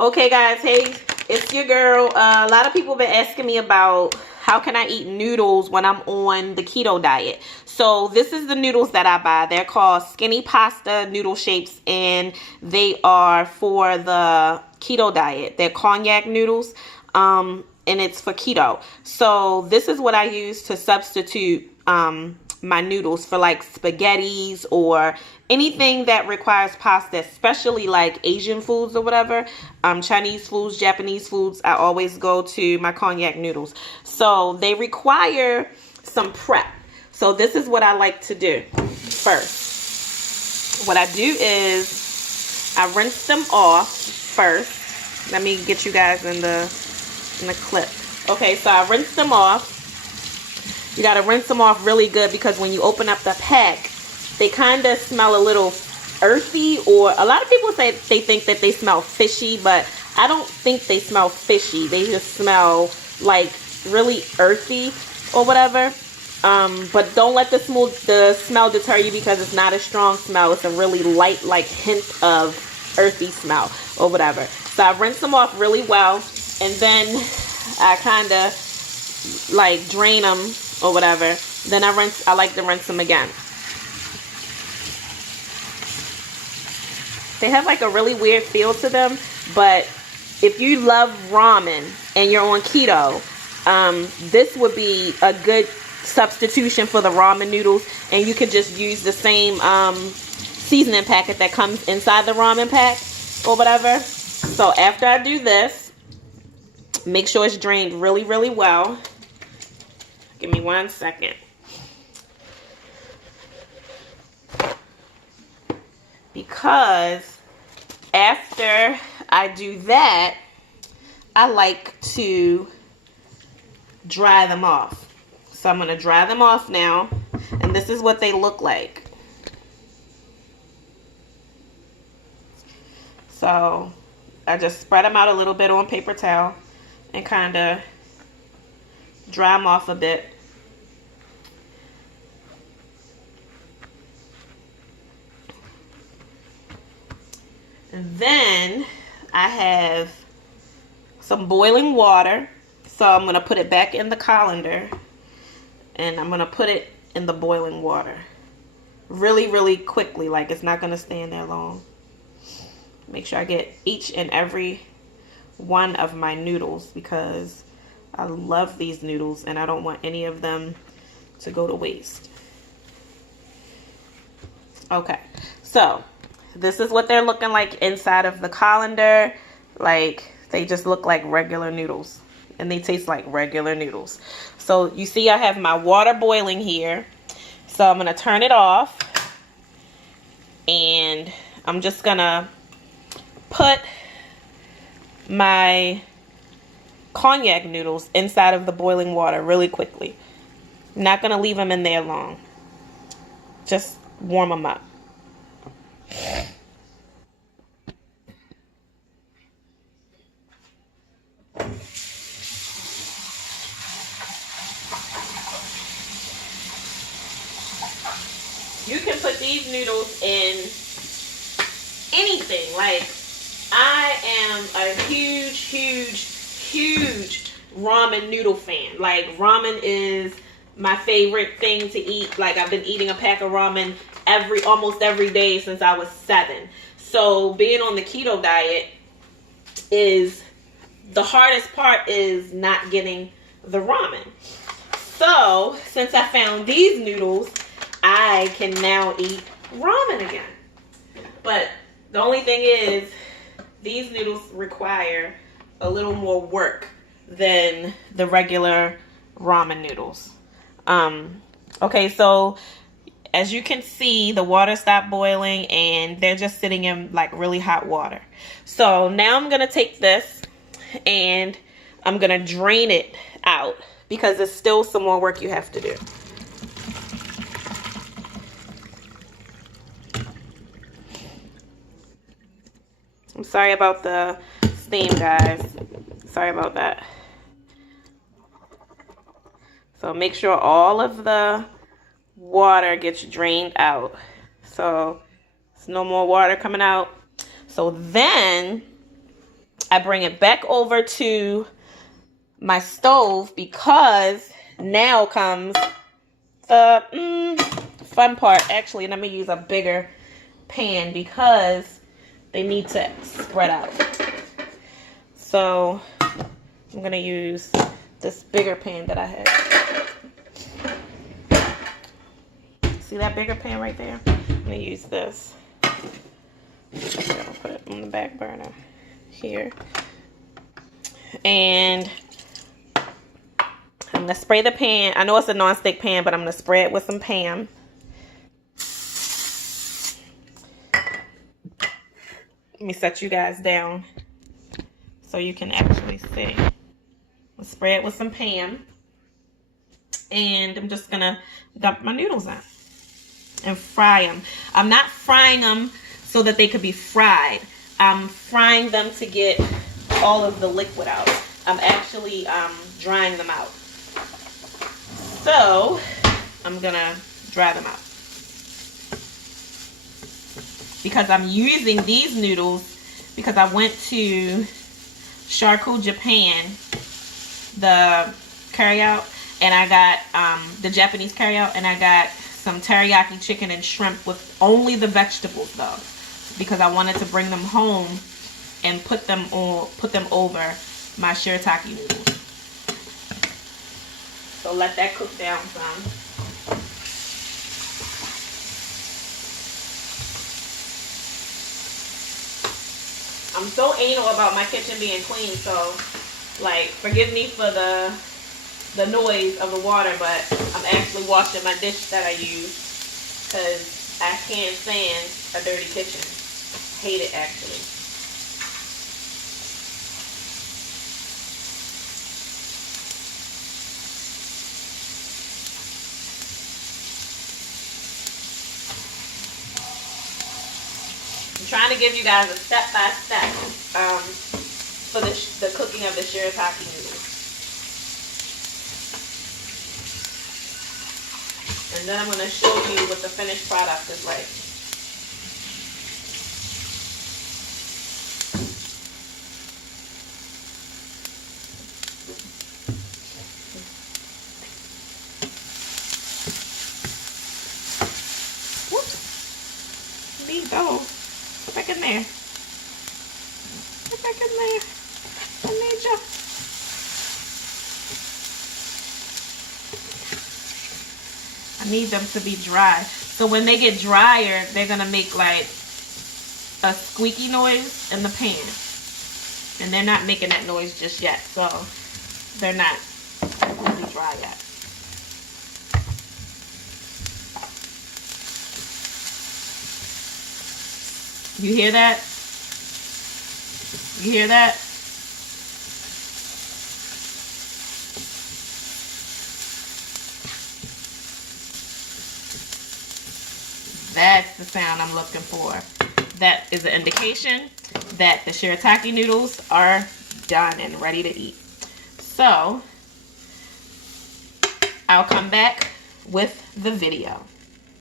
Okay guys, hey, it's your girl. A lot of people have been asking me about how can I eat noodles when I'm on the keto diet. So this is the noodles that I buy. They're called skinny pasta noodle shapes, and they are for the keto diet. They're cognac noodles, and it's for keto. So this is what I use to substitute my noodles for like spaghettis or anything that requires pasta, especially like Asian foods or whatever, Chinese foods, Japanese foods. I always go to my cognac noodles. So they require some prep. So this is what I like to do first. What I do is I rinse them off first. Let me get you guys in the clip. Okay, so I rinse them off. You got to rinse them off really good, because when you open up the pack, they kind of smell a little earthy, or a lot of people say they think that they smell fishy, but I don't think they smell fishy. They just smell like really earthy or whatever. But don't let the smell deter you, because it's not a strong smell. It's a really light, like hint of earthy smell or whatever. So I rinse them off really well, and then I kind of like drain them or whatever. Then I like to rinse them again. They have like a really weird feel to them, but if you love ramen and you're on keto, this would be a good substitution for the ramen noodles, and you could just use the same seasoning packet that comes inside the ramen pack or whatever. So after I do this, make sure it's drained really, really well. Give me 1 second. Because after I do that, I like to dry them off. So I'm going to dry them off now, and this is what they look like. So I just spread them out a little bit on paper towel and kind of dry them off a bit. And then I have some boiling water. So I'm going to put it back in the colander, and I'm going to put it in the boiling water really, really quickly. Like, it's not going to stay in there long. Make sure I get each and every one of my noodles, because I love these noodles and I don't want any of them to go to waste. Okay, so this is what they're looking like inside of the colander. Like, they just look like regular noodles, and they taste like regular noodles. So you see I have my water boiling here. So I'm gonna turn it off, and I'm just gonna put my cognac noodles inside of the boiling water really quickly. Not gonna leave them in there long. Just warm them up. You can put these noodles in anything. Like, I am a huge ramen noodle fan. Like, ramen is my favorite thing to eat. Like, I've been eating a pack of ramen almost every day since I was 7. So being on the keto diet is the hardest part, is not getting the ramen. So since I found these noodles, I can now eat ramen again. But the only thing is, these noodles require a little more work than the regular ramen noodles. Okay, so as you can see, the water stopped boiling, and they're just sitting in like really hot water. So now I'm gonna take this and I'm gonna drain it out, because there's still some more work you have to do. I'm sorry about the steam, guys. Sorry about that. So make sure all of the water gets drained out. So there's no more water coming out. So then I bring it back over to my stove because now comes the fun part. Actually, let me use a bigger pan because they need to spread out. So I'm gonna use this bigger pan that I have. See that bigger pan right there? I'm gonna use this. I'll put it on the back burner here. And I'm gonna spray the pan. I know it's a non-stick pan, but I'm gonna spray it with some Pam. Let me set you guys down so you can actually see. I'll spray it with some Pam. And I'm just gonna dump my noodles in and fry them. I'm not frying them so that they could be fried. I'm frying them to get all of the liquid out. I'm actually drying them out. So I'm gonna dry them out. Because I'm using these noodles because I went to Shirataki, Japan, the carryout, and I got the Japanese carryout, and I got some teriyaki chicken and shrimp with only the vegetables though, because I wanted to bring them home and put them over my shirataki noodles. So let that cook down some. I'm so anal about my kitchen being clean, so like forgive me for the noise of the water, but I'm actually washing my dish that I use because I can't stand a dirty kitchen. Hate it actually. I'm trying to give you guys a step-by-step for the cooking of the shirataki noodles. And then I'm going to show you what the finished product is like. Whoops. These those. Put back in there. Put back in there. I need you. I need them to be dry. So when they get drier, they're going to make like a squeaky noise in the pan. And they're not making that noise just yet. So they're not completely dry yet. You hear that? You hear that? That's the sound I'm looking for. That is an indication that the shirataki noodles are done and ready to eat. So I'll come back with the video.